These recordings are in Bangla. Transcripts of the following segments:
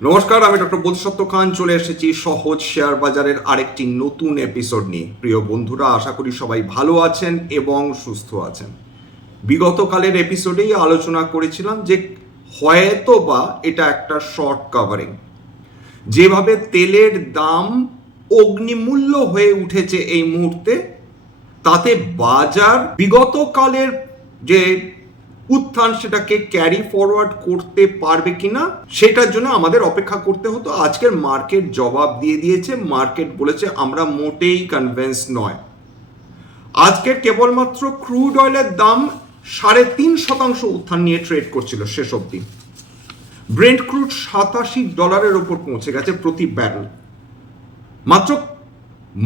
নমস্কার, আমি ডক্টর বোধসত্ত্ব খান চলে এসেছি সহজ শেয়ার বাজারের আরেকটি নতুন এপিসোড নিয়ে। প্রিয় বন্ধুরা, আশা করি সবাই ভালো আছেন এবং সুস্থ আছেন। বিগতকালের এপিসোডেই আলোচনা করেছিলাম যে হয়তো বা এটা একটা শর্ট কাভারিং। যেভাবে তেলের দাম অগ্নিমূল্য হয়ে উঠেছে এই মুহূর্তে, তাতে বাজার বিগতকালের যে উত্থান সেটাকে ক্যারি ফরওয়ার্ড করতে পারবে কিনা সেটার জন্য আমাদের অপেক্ষা করতে হতো। আজকের মার্কেট জবাব দিয়ে দিয়েছে। মার্কেট বলেছে আমরা মোটেই কনভিন্স নয়। আজকের কেবলমাত্র ক্রুড অয়েলের দাম ৩.৫% উত্থান নিয়ে ট্রেড করছিল শেষ অবধি। ব্রেন্ট ক্রুড $87 ওপর পৌঁছে গেছে প্রতি ব্যারেল। মাত্র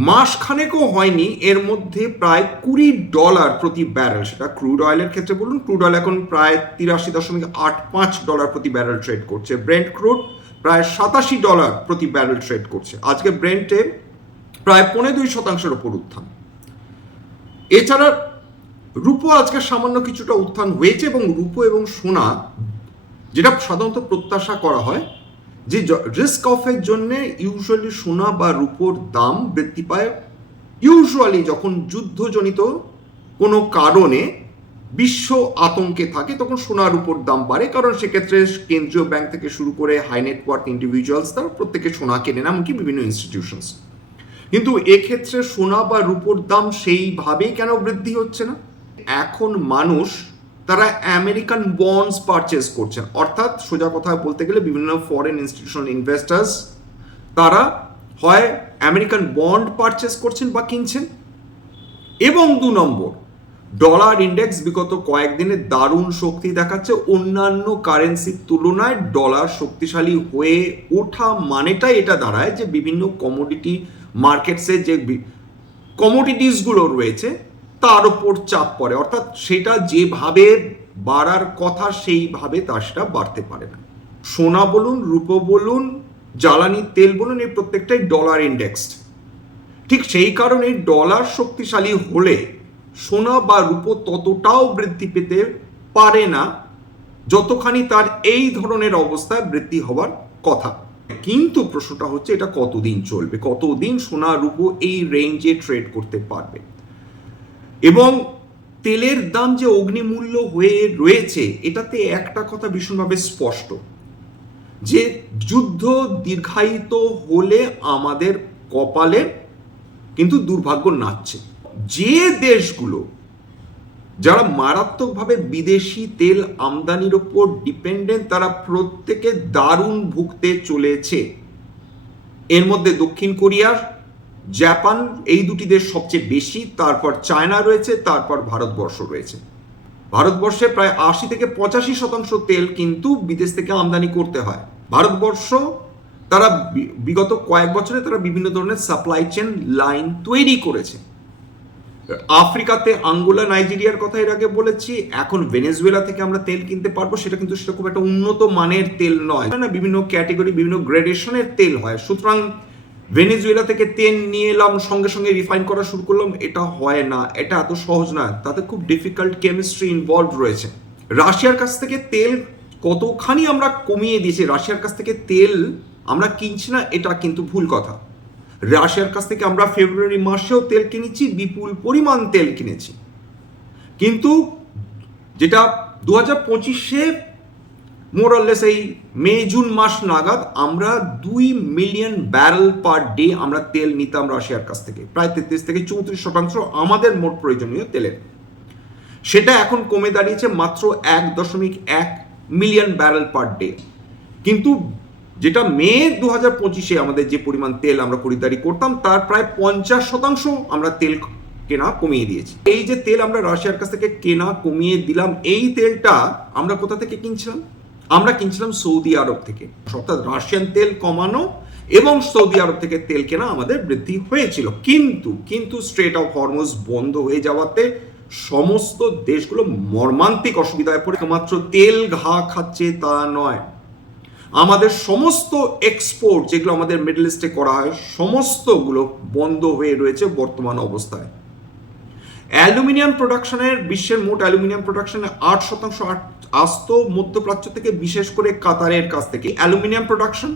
মাসখানেকও হয়নি, এর মধ্যে প্রায় $20 প্রতি ব্যারেল, সেটা ক্রুড অয়েলের ক্ষেত্রে বলুন। ক্রুড অয়েল এখন প্রায় $83.85 প্রতি ব্যারেল ট্রেড করছে। ব্রেন্ট ক্রুড প্রায় $87 প্রতি ব্যারেল ট্রেড করছে। আজকে ব্রেন্টে প্রায় 2.৫% ওপর উত্থান। এছাড়া রুপো আজকে সামান্য কিছুটা উত্থান হয়েছে, এবং রুপো এবং সোনা, যেটা সাধারণত প্রত্যাশা করা হয় যে রিস্ক অফের জন্য ইউজুয়ালি সোনা বা রুপোর দাম বৃদ্ধি পায় ইউজুয়ালি যখন যুদ্ধজনিত কোনো কারণে বিশ্ব আতঙ্কে থাকে, তখন সোনা রুপোর দাম বাড়ে। কারণ সেক্ষেত্রে কেন্দ্রীয় ব্যাংক থেকে শুরু করে হাই নেটওয়ার্থ ইন্ডিভিজুয়ালস তারা প্রত্যেকে সোনা কেনে না, এমনকি বিভিন্ন ইনস্টিটিউশনস। কিন্তু এক্ষেত্রে সোনা বা রুপোর দাম সেইভাবেই কেন বৃদ্ধি হচ্ছে না? এখন মানুষ তারা আমেরিকান বন্ডস পারচেস করছেন, অর্থাৎ সোজা কথা বলতে গেলে বিভিন্ন ফরেন ইনস্টিটিউশনাল ইনভেস্টার্স তারা হয় আমেরিকান বন্ড পারচেস করছেন বা কিনছেন। এবং ২ নম্বর, ডলার ইন্ডেক্স বিগত কয়েকদিনে দারুণ শক্তি দেখাচ্ছে। অন্যান্য কারেন্সির তুলনায় ডলার শক্তিশালী হয়ে ওঠা মানেটাই এটা দাঁড়ায় যে বিভিন্ন কমোডিটি মার্কেটসে যে কমোডিটিসগুলো রয়েছে তার উপর চাপ পড়ে, অর্থাৎ সেটা যেভাবে বাড়ার কথা সেইভাবে তা সেটা বাড়তে পারে না। সোনা বলুন, রূপো বলুন, জ্বালানি তেল বলুন, এই প্রত্যেকটাই ডলার ইন্ডেক্সড। ঠিক সেই কারণে ডলার শক্তিশালী হলে সোনা বা রূপো ততটাও বৃদ্ধি পেতে পারে না যতখানি তার এই ধরনের অবস্থায় বৃদ্ধি হওয়ার কথা। কিন্তু প্রশ্নটা হচ্ছে এটা কতদিন চলবে, কতদিন সোনা রূপো এই রেঞ্জে ট্রেড করতে পারবে। এবং তেলের দাম যে অগ্নিমূল্য হয়ে রয়েছে, এটাতে একটা কথা ভীষণভাবে স্পষ্ট যে যুদ্ধ দীর্ঘায়িত হলে আমাদের কপালে কিন্তু দুর্ভাগ্য নাচছে। যে দেশগুলো যারা মারাত্মকভাবে বিদেশি তেল আমদানির উপর ডিপেন্ডেন্ট, তারা প্রত্যেকে দারুণ ভুগতে চলেছে। এর মধ্যে দক্ষিণ কোরিয়া, জাপান, এই দুটি দেশ সবচেয়ে বেশি, তারপর চায়না রয়েছে, তারপর ভারতবর্ষ রয়েছে। ভারতবর্ষে প্রায় ৮০ থেকে ৮৫% তেল কিন্তু বিদেশ থেকে আমদানি করতে হয়। ভারতবর্ষ তারা বিগত কয়েক বছরে তারা বিভিন্ন ধরনের সাপ্লাই চেন লাইন তৈরি করেছে। আফ্রিকাতে আঙ্গোলা, নাইজেরিয়ার কথা এর আগে বলেছি। এখন ভেনেজুয়েলা থেকে আমরা তেল কিনতে পারবো, সেটা কিন্তু সেটা খুব একটা উন্নত মানের তেল নয় না, বিভিন্ন ক্যাটেগরি বিভিন্ন গ্রেডেশনের তেল হয়। সুতরাং ভেনেজুয়েলা থেকে তেল নিয়ে এলাম, সঙ্গে সঙ্গে রিফাইন করা শুরু করলাম, এটা হয় না, এটা এত সহজ না, তাতে খুব ডিফিকাল্ট কেমিস্ট্রি ইনভলভ রয়েছে। রাশিয়ার কাছ থেকে তেল কতখানি আমরা কমিয়ে দিয়েছি, রাশিয়ার কাছ থেকে তেল আমরা কিনছি না এটা কিন্তু ভুল কথা। রাশিয়ার কাছ থেকে আমরা ফেব্রুয়ারি মাসেও তেল কিনেছি, বিপুল পরিমাণ তেল কিনেছি। কিন্তু যেটা 2025-এ মোরাললেস এই মে জুন মাস নাগাদ আমরা 2 মিলিয়ন ব্যারেল পার ডে আমরা তেল নিতাম রাশিয়ার কাছ থেকে, প্রায় 33 থেকে 34% আমাদের মোট প্রয়োজনীয় তেলের। সেটা এখন কমে দাঁড়িয়েছে মাত্র 1.1 মিলিয়ন ব্যারেল পার ডে। কিন্তু যেটা মে 2025-এ আমাদের যে পরিমাণ তেল আমরা খরিদারি করতাম, তার প্রায় 50% আমরা তেল কেনা কমিয়ে দিয়েছি। এই যে তেল আমরা রাশিয়ার কাছ থেকে কেনা কমিয়ে দিলাম, এই তেলটা আমরা কোথা থেকে কিনছিলাম? আমরা কিনছিলাম সৌদি আরব থেকে। অর্থাৎ রাশিয়ান তেল কমানো এবং সৌদি আরব থেকে তেল কেনা আমাদের বৃদ্ধি হয়েছিল। কিন্তু স্ট্রেট অফ হরমুজ বন্ধ হয়ে যাওয়াতে সমস্ত দেশগুলো মর্মান্তিক অসুবিধায় পড়ে। মাত্র তেল ঘা খাচ্ছে তা নয়, আমাদের সমস্ত এক্সপোর্ট যেগুলো আমাদের মিডল ইস্টে করা হয় সমস্তগুলো বন্ধ হয়ে রয়েছে বর্তমান অবস্থায়। অ্যালুমিনিয়াম প্রোডাকশনের বিশ্বের মোট অ্যালুমিনিয়াম প্রোডাকশনের 8% আসত মধ্যপ্রাচ্য থেকে, বিশেষ করে কাতারের কাছ থেকে। অ্যালুমিনিয়াম প্রোডাকশন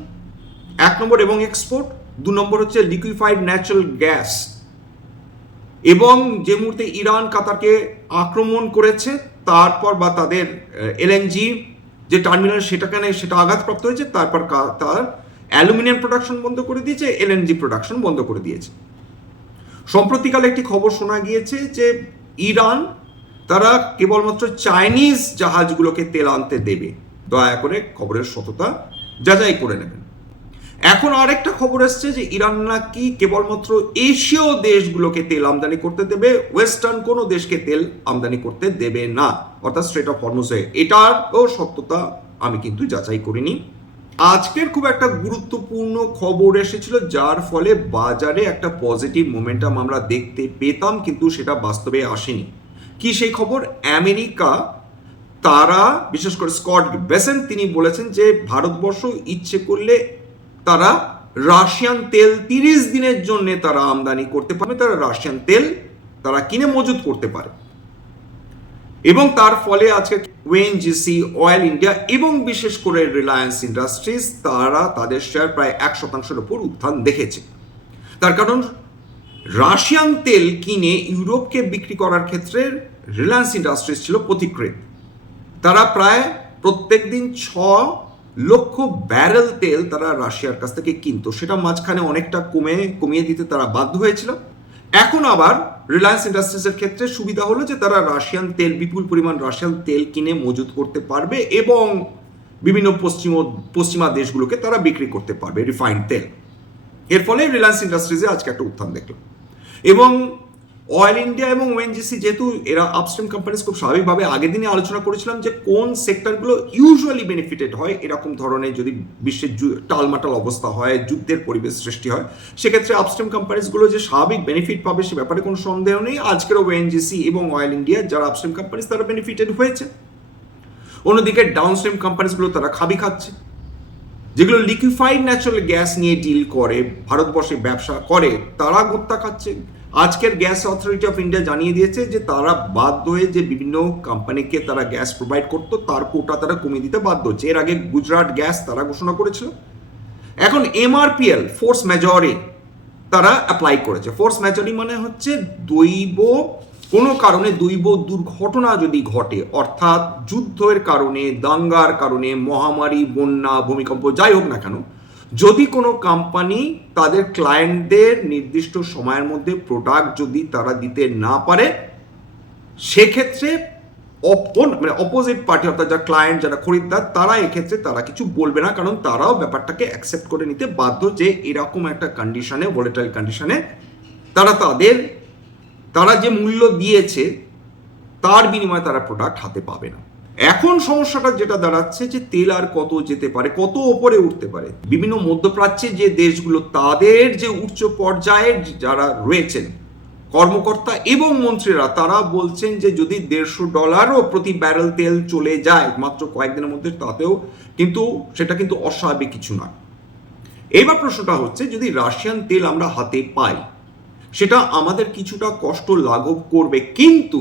1 নম্বর এবং এক্সপোর্ট। 2 নম্বর হচ্ছে লিকুইফাইড ন্যাচারাল গ্যাস। এবং যে মুহূর্তে ইরান কাতারকে আক্রমণ করেছে, তারপর বা তাদের এলএনজি যে টার্মিনাল সেটা আঘাতপ্রাপ্ত হয়েছে, তারপর কাতার অ্যালুমিনিয়াম প্রোডাকশন বন্ধ করে দিয়েছে, এলএনজি প্রোডাকশন বন্ধ করে দিয়েছে। সম্প্রতিকালে একটি খবর শোনা গিয়েছে যে ইরান তারা কেবলমাত্র চাইনিজ জাহাজগুলোকে তেল আনতে দেবে। দয়া করে খবরের সততা যাচাই করে নেবেন। এখন আরেকটা খবর এসছে যে ইরান নাকি কেবলমাত্র এশীয় দেশগুলোকে তেল আমদানি করতে দেবে, ওয়েস্টার্ন কোনো দেশকে তেল আমদানি করতে দেবে না, অর্থাৎ স্ট্রেট অফ হরমুজে। এটারও সত্যতা আমি কিন্তু যাচাই করিনি। আজকের খুব একটা গুরুত্বপূর্ণ খবর এসেছিল, যার ফলে বাজারে একটা পজিটিভ মোমেন্টাম আমরা দেখতে পেতাম, কিন্তু সেটা বাস্তবে আসেনি। কি সেই খবর? আমেরিকা তারা, বিশেষ করে স্কট বেসেন্ট, তিনি বলেছেন যে ভারতবর্ষ ইচ্ছে করলে তারা রাশিয়ান তেল 30 দিনের জন্য তারা আমদানি করতে পারবে, তারা রাশিয়ান তেল তারা কিনে মজুত করতে পারে। এবং তার ফলে আজকে ওএনজিসি, অয়েল ইন্ডিয়া এবং বিশেষ করে রিলায়েন্স ইন্ডাস্ট্রিজ তারা তাদের শেয়ার প্রায় 1% উপর উত্থান দেখেছে। তার কারণ রাশিয়ান তেল কিনে ইউরোপকে বিক্রি করার ক্ষেত্রে রিলায়েন্স ইন্ডাস্ট্রিজ ছিল পথিকৃৎ। তারা প্রায় প্রত্যেক দিন 6 লক্ষ ব্যারেল তেল তারা রাশিয়ার কাছ থেকে কিনতো, সেটা মাঝখানে অনেকটা কমিয়ে দিতে তারা বাধ্য হয়েছিল। এখন আবার রিলায়েন্স ইন্ডাস্ট্রিজের ক্ষেত্রে সুবিধা হলো যে তারা রাশিয়ান তেল, বিপুল পরিমাণ রাশিয়ান তেল কিনে মজুত করতে পারবে এবং বিভিন্ন পশ্চিমা দেশগুলোকে তারা বিক্রি করতে পারবে রিফাইন্ড তেল। এর ফলে রিলায়েন্স ইন্ডাস্ট্রিজে আজকে একটা উত্থান দেখলাম। এবং অয়েল ইন্ডিয়া এবং ওএনজিসি, যেহেতু এরা আপস্ট্রিম কোম্পানিজ, খুব স্বাভাবিকভাবে আগের দিনে আলোচনা করেছিলাম যে কোন সেক্টরগুলো ইউজুয়ালি বেনিফিটেড হয় এরকম ধরনের যদি বিশ্বের টালমাটাল অবস্থা হয়, যুদ্ধের পরিবেশ সৃষ্টি হয়, সেক্ষেত্রে আপস্ট্রিম কোম্পানিজগুলো যে স্বাভাবিক বেনিফিট পাবে সে ব্যাপারে কোনো সন্দেহ নেই। আজকের ওএনজিসি এবং অয়েল ইন্ডিয়া যারা আপস্ট্রিম কোম্পানিজ তারা বেনিফিটেড হয়েছে। অন্যদিকে ডাউনস্ট্রিম কোম্পানিজগুলো তারা খাচ্ছে, যেগুলো লিকুইফাইড ন্যাচারাল গ্যাস নিয়ে ডিল করে, ভারতবর্ষে ব্যবসা করে, তারা গোত্তা খাচ্ছে। আজকের গ্যাস অথরিটি অফ ইন্ডিয়া জানিয়ে দিয়েছে যে তারা বাধ্য হয়ে যে বিভিন্ন কোম্পানিকে তারা গ্যাস প্রোভাইড করতো তার কোটা তারা কমিয়ে দিতে বাধ্য হচ্ছে। এর আগে গুজরাট গ্যাস তারা ঘোষণা করেছিল, এখন এমআরপিএল ফোর্স ম্যাজরে তারা অ্যাপ্লাই করেছে। ফোর্স ম্যাজরি মানে হচ্ছে কোনো কারণে দৈব দুর্ঘটনা যদি ঘটে, অর্থাৎ যুদ্ধের কারণে, দাঙ্গার কারণে, মহামারী, বন্যা, ভূমিকম্প, যাই হোক না কেন, যদি কোনো কোম্পানি তাদের ক্লায়েন্টদের নির্দিষ্ট সময়ের মধ্যে প্রোডাক্ট যদি তারা দিতে না পারে, সেক্ষেত্রে অপোজিট পার্টি, অর্থাৎ যারা ক্লায়েন্ট, যারা খরিদ্দার, তারা এক্ষেত্রে তারা কিছু বলবে না, কারণ তারাও ব্যাপারটাকে অ্যাকসেপ্ট করে নিতে বাধ্য যে এরকম একটা কন্ডিশনে, ভোলেটাইল কন্ডিশনে তারা যে মূল্য দিয়েছে তার বিনিময়ে তারা প্রোডাক্ট হাতে পাবে না। এখন সমস্যাটা যেটা দাঁড়াচ্ছে যে তেল আর কত যেতে পারে, কত ওপরে উঠতে পারে। বিভিন্ন মধ্যপ্রাচ্যে যে দেশগুলো, তাদের যে উচ্চ পর্যায়ের যারা রয়েছেন কর্মকর্তা এবং মন্ত্রীরা, তারা বলছেন যে যদি $150 প্রতি ব্যারেল তেল চলে যায় মাত্র কয়েকদিনের মধ্যে, তাতেও কিন্তু সেটা কিন্তু অস্বাভাবিক কিছু নয়। এইবার প্রশ্নটা হচ্ছে, যদি রাশিয়ান তেল আমরা হাতে পাই, সেটা আমাদের কিছুটা কষ্ট লাঘব করবে, কিন্তু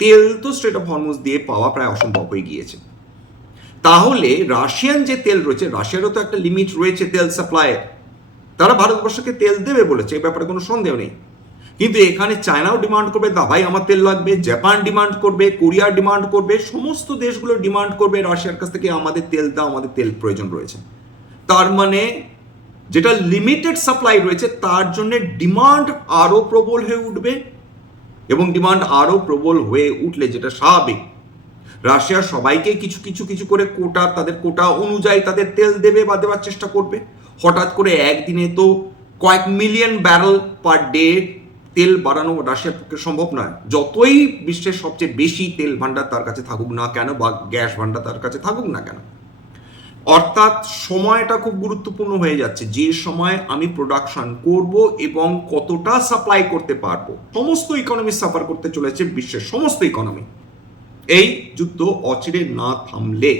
তেল তো স্ট্রেট অফ হরমুজ দিয়ে পাওয়া প্রায় অসম্ভব হয়ে গিয়েছে। তাহলে রাশিয়ান যে তেল রয়েছে, রাশিয়ারও তো একটা লিমিট রয়েছে তেল সাপ্লাইয়ের। তারা ভারতবর্ষকে তেল দেবে বলেছে, এই ব্যাপারে কোনো সন্দেহ নেই। কিন্তু এখানে চায়নাও ডিমান্ড করবে, দা ভাই আমার তেল লাগবে, জাপান ডিমান্ড করবে, কোরিয়া ডিমান্ড করবে, সমস্ত দেশগুলো ডিমান্ড করবে রাশিয়ার কাছ থেকে আমাদের তেল দাও, আমাদের তেল প্রয়োজন রয়েছে। তার মানে যেটা লিমিটেড সাপ্লাই রয়েছে তার জন্য ডিমান্ড আরও প্রবল হয়ে উঠবে, এবং ডিমান্ড আরও প্রবল হয়ে উঠলে, যেটা স্বাভাবিক, রাশিয়া সবাইকে কিছু করে তাদের কোটা অনুযায়ী তাদের তেল দেবে বা দেওয়ার চেষ্টা করবে। হঠাৎ করে একদিনে তো কয়েক মিলিয়ন ব্যারেল পার ডে তেল বাড়ানো রাশিয়ার পক্ষে সম্ভব নয়, যতই বিশ্বের সবচেয়ে বেশি তেল ভান্ডার তার কাছে থাকুক না কেন বা গ্যাস ভান্ডার তার কাছে থাকুক না কেন। অর্থাৎ সময়টা খুব গুরুত্বপূর্ণ হয়ে যাচ্ছে, যে সময় আমি প্রোডাকশন করব এবং কতটা সাপ্লাই করতে পারবো। সমস্ত ইকোনমি সাফার করতে চলেছে, বিশ্বের সমস্ত ইকোনমি। এই যুদ্ধ অচিরে না থামলে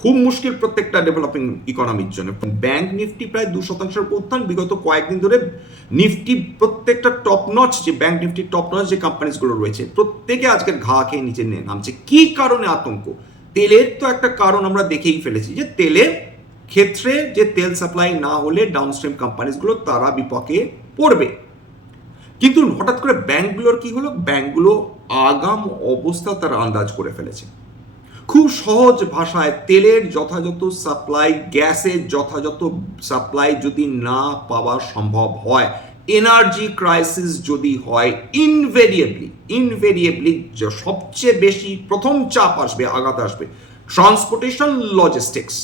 খুব মুশকিল প্রত্যেকটা ডেভেলপিং ইকোনমির জন্য। ব্যাংক নিফটি প্রায় 2% উত্থান, বিগত কয়েকদিন ধরে নিফটি প্রত্যেকটা টপ নচ যে ব্যাংক নিফটি টপ নচ যে কোম্পানিজগুলো রয়েছে প্রত্যেকে আজকের ঘা খেয়ে নিচে নামছে। কি কারণে আতঙ্ক? তেলের তো একটা কারণ আমরা দেখেই ফেলেছি, যে তেলের ক্ষেত্রে যে তেল সাপ্লাই না হলে ডাউনস্ট্রিম কোম্পানিজগুলো তারা বিপক্ষে পড়বে। কিন্তু হঠাৎ করে ব্যাংকগুলোর কি হলো? ব্যাংকগুলো আগাম অবস্থা তারা আন্দাজ করে ফেলেছে। খুব সহজ ভাষায় তেলের যথাযথ সাপ্লাই, গ্যাসের যথাযথ সাপ্লাই যদি না পাওয়া সম্ভব হয়, এনার্জি ক্রাইসিস যদি হয়, ইনভেরিয়েবলি সবচেয়ে বেশি প্রথম চাপ আসবে, আঘাত আসবে ট্রান্সপোর্টেশন, লজিস্টিক্স।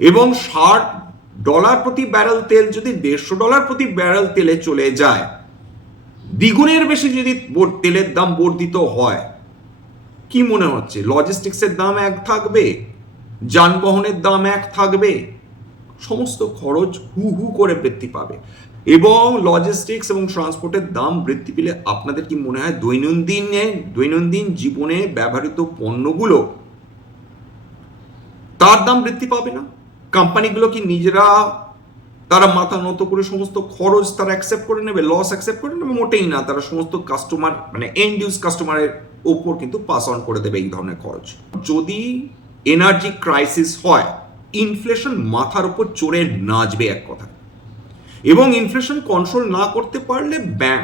এবং $60 প্রতি ব্যারেল তেল যদি $150 প্রতি ব্যারেল তেলে চলে যায়, দ্বিগুণের বেশি যদি তেলের দাম বর্ধিত হয়, কি মনে হচ্ছে লজিস্টিক্সের দাম এক থাকবে, যানবাহনের দাম এক থাকবে? সমস্ত খরচ হু হু করে বৃদ্ধি পাবে। এবং লজিস্টিক্স এবং ট্রান্সপোর্টের দাম বৃদ্ধি পেলে আপনাদের কি মনে হয় দৈনন্দিন জীবনে ব্যবহৃত পণ্যগুলো তার দাম বৃদ্ধি পাবে না? কোম্পানিগুলো কি নিজেরা তারা মাথা নত করে সমস্ত খরচ তারা অ্যাকসেপ্ট করে নেবে, লস অ্যাকসেপ্ট করে নেবে? মোটেই না। তারা সমস্ত কাস্টমার মানে এন্ড ইউজ কাস্টমারের ওপর কিন্তু পাস অন করে দেবে এই ধরনের খরচ। যদি এনার্জি ক্রাইসিস হয়, ইনফ্লেশন মাথার উপর চড়ে নাচবে এক কথা। এবং ইনফ্লেশন কন্ট্রোল না করতে পারলে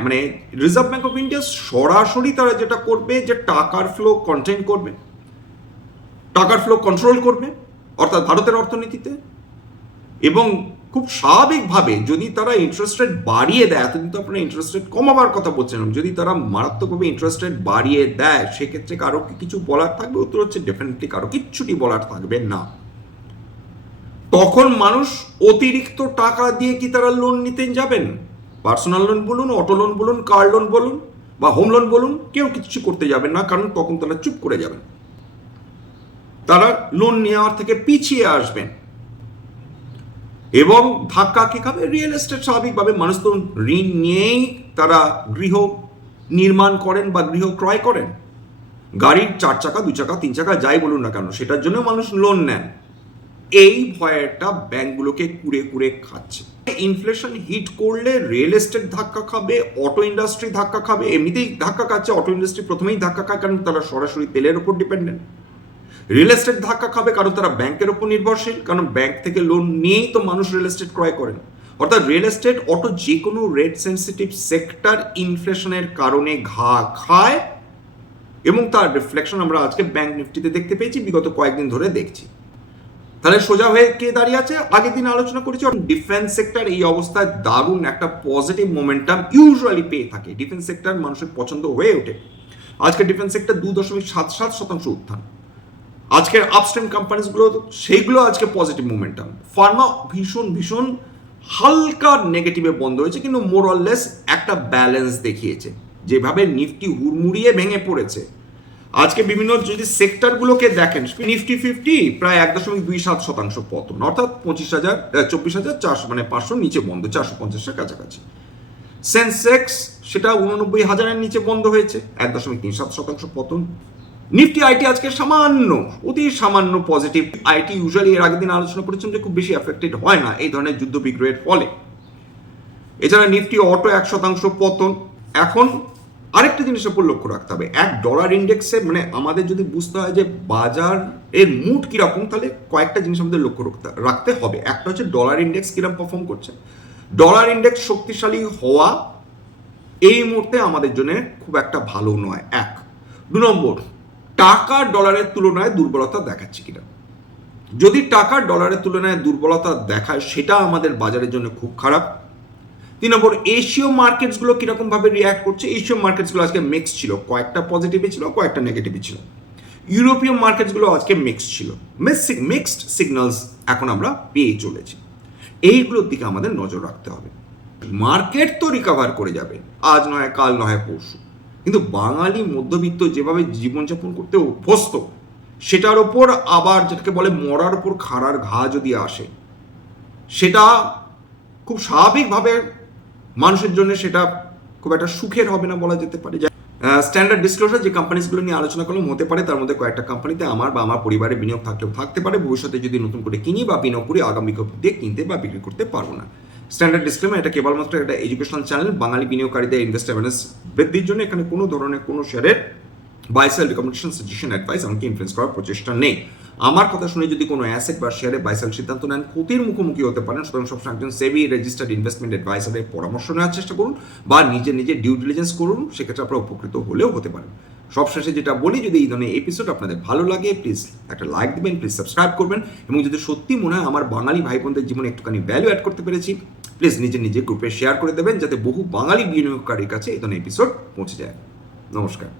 মানে রিজার্ভ ব্যাংক অফ ইন্ডিয়া সরাসরি তারা যেটা করবে, যে টাকার ফ্লো কন্টেইন করবে, টাকার ফ্লো কন্ট্রোল করবে, অর্থাৎ ভারতের অর্থনীতিতে। এবং খুব স্বাভাবিকভাবে যদি তারা ইন্টারেস্ট রেট বাড়িয়ে দেয়, এতদিন তো আপনারা ইন্টারেস্ট রেট কমাবার কথা বলছিলাম, যদি তারা মারাত্মকভাবে ইন্টারেস্ট রেট বাড়িয়ে দেয়, সেক্ষেত্রে কারো কি কিছু বলার থাকবে? উত্তর হচ্ছে ডেফিনেটলি কারো কিচ্ছুটি বলার থাকবে না। তখন মানুষ অতিরিক্ত টাকা দিয়ে কি তারা লোন নিতে যাবেন? পার্সোনাল লোন বলুন, অটো লোন বলুন, কার লোন বলুন বা হোম লোন বলুন, কেউ কিছু করতে যাবেন না, কারণ তখন তারা চুপ করে যাবেন, তারা লোন নেওয়ার থেকে পিছিয়ে আসবেন। এবং ধাক্কা কি খাবে? Real estate. স্বাভাবিকভাবে মানুষ তো ঋণ নিয়েই তারা গৃহ নির্মাণ করেন বা গৃহ ক্রয় করেন। গাড়ির 4 চাকা, 2 চাকা, 3 চাকা যাই বলুন না কেন, সেটার জন্য মানুষ লোন নেন। এই ভয়টা ব্যাংকগুলোকে কুড়ে কুড়ে খাচ্ছে। ইনফ্লেশন হিট করলে রিয়েল এস্টেট ধাক্কা খাবে, অটো ইন্ডাস্ট্রি ধাক্কা খাবে। এমনিতেই ধাক্কা খাচ্ছে, অটো ইন্ডাস্ট্রি প্রথমেই ধাক্কা খায়, কারণ তারা সরাসরি তেলের উপর ডিপেন্ডেন্ট। রিয়েল এস্টেট ধাক্কা খাবে কারণ তারা ব্যাংকের উপর নির্ভরশীল, কারণ ব্যাংক থেকে লোন নিয়েই তো মানুষ রিয়েল এস্টেট ক্রয় করেন। অর্থাৎ রিয়েল এস্টেট, অটো, যে কোনো রেট সেন্সিটিভ সেক্টর ইনফ্লেশনের কারণে ঘা খায়। এবং তার রিফ্লেকশন আমরা আজকে ব্যাংক নিফটিতে দেখতে পেয়েছি, বিগত কয়েকদিন ধরে দেখছি। তাহলে সোজা হয়ে কে দাঁড়িয়ে আছে? আগের দিন আলোচনা করেছি, ডিফেন্স সেক্টর এই অবস্থায় দারুণ একটা পজিটিভ মোমেন্টাম ইউজুয়ালি পেয়ে থাকে। ডিফেন্স সেক্টর মানুষের পছন্দ হয়ে ওঠে। আজকে ডিফেন্স সেক্টর 2.77% উত্থান। আজকের আপস্ট্রিম কোম্পানিজগুলো সেইগুলো আজকে পজিটিভ মোমেন্টাম। ফার্মা ভীষণ হালকা নেগেটিভে বন্ধ হয়েছে, কিন্তু মোরলেস একটা ব্যালেন্স দেখিয়েছে। যেভাবে নিফটি হুড়মুড়িয়ে ভেঙে পড়েছে আজকে, বিভিন্ন যদি সেক্টরগুলোকে দেখেন, নিফটি 50 প্রায় 1.27% পতন, অর্থাৎ 24,400 মানে 500 নিচে বন্ধ, 450-এর কাছাকাছি। সেন্সেক্স সেটা 89,000-এর নিচে বন্ধ হয়েছে, 1.37% পতন। নিফটি আইটি আজকে সামান্য, অতি সামান্য পজিটিভ। আইটি ইউজুয়ালি এর আগের দিন আলোচনা করেছিলাম যে খুব বেশি অ্যাফেক্টেড হয় না এই ধরনের যুদ্ধ বিগ্রহের ফলে। এছাড়া নিফটি অটো 1% পতন। এখন আরেকটা জিনিসের উপর লক্ষ্য রাখতে হবে, $1 ইন্ডেক্সে মানে আমাদের যদি বুঝতে হয় যে বাজার এর মুড কিরকম, তাহলে কয়েকটা জিনিস আমাদের লক্ষ্য রাখতে হবে। একটা হচ্ছে ডলার ইন্ডেক্স কিরকম পারফর্ম করছে। ডলার ইন্ডেক্স শক্তিশালী হওয়া এই মুহূর্তে আমাদের জন্য খুব একটা ভালো নয়, 1। 2 নম্বর, টাকা ডলারের তুলনায় দুর্বলতা দেখাচ্ছে কিনা। যদি টাকা ডলারের তুলনায় দুর্বলতা দেখায়, সেটা আমাদের বাজারের জন্য খুব খারাপ। 3 নম্বর, এশীয় মার্কেটসগুলো কিরকম ভাবে রিয়াক্ট করছে। এশীয় মার্কেটসগুলো আজকে মিক্স ছিল, কয়েকটা পজিটিভে ছিল, কয়েকটা নেগেটিভে ছিল। ইউরোপীয় মার্কেটসগুলো আজকে মিক্সড ছিল। মিক্সড সিগন্যালস এখন আমরা পেয়ে চলেছি। এইগুলোর দিকে আমাদের নজর রাখতে হবে। মার্কেট তো রিকভার করে যাবে, আজ নয় কাল নয় পরশু, কিন্তু বাঙালি মধ্যবিত্ত যেভাবে জীবনযাপন করতে অভ্যস্ত, সেটার ওপর আবার যেটাকে বলে মরার ওপর খাড়ার ঘা যদি আসে, সেটা খুব স্বাভাবিকভাবে মানুষের জন্য সেটা খুব একটা সুখের হবে না বলা যেতে পারে। স্ট্যান্ডার্ড ডিসক্লোজার যে কোম্পানিগুলো নিয়ে আলোচনা করলাম, হতে পারে তার মধ্যে কয়েকটা কোম্পানিতে আমার বা আমার পরিবারের বিনিয়োগ থাকলেও থাকতে পারে। ভবিষ্যতে যদি নতুন করে কিনি বা বিনিয়োগ করি, আগামী বিজ্ঞপ্তি দিয়ে কিনতে বা বিক্রি করতে পারবো না। স্ট্যান্ডার্ড ডিসক্লেমার, এটা কেবলমাত্র একটা এডুকেশনাল চ্যানেল। বাঙালি বিনিয়োগকারীদের ইনভেস্ট অ্যাওয়ারনেস বৃদ্ধির জন্য এখানে কোনো ধরনের কোনো শেয়ারের buy sell recommendation, suggestion, advice এমনকি ইনফ্লুয়েন্স করার প্রচেষ্টা নেই। আমার কথা শুনে যদি কোনো অ্যাসেট বা শেয়ারে বাই সেল সিদ্ধান্ত নেন, ক্ষতির মুখোমুখি হতে পারেন। সুতরাং সবসময় একজন সেবি রেজিস্টার্ড ইনভেস্টমেন্ট অ্যাডভাইসারের পরামর্শ নেওয়ার চেষ্টা করুন বা নিজে নিজে ডিউ ডিলিজেন্স করুন, সেক্ষেত্রে আপনারা উপকৃত হলেও হতে পারেন। সবশেষে যেটা বলি, যদি এই ধরনের এপিসোড আপনাদের ভালো লাগে, প্লিজ একটা লাইক দেবেন, প্লিজ সাবস্ক্রাইব করবেন, এবং যদি সত্যি মনে হয় আমার বাঙালি ভাই বোনদের জীবনে একটুখানি ভ্যালু অ্যাড করতে পেরেছি, প্লিজ নিজে নিজে গ্রুপে শেয়ার করে দেবেন, যাতে বহু বাঙালি বিনিয়োগকারীর কাছে এই ধরনের এপিসোড পৌঁছে যায়। নমস্কার।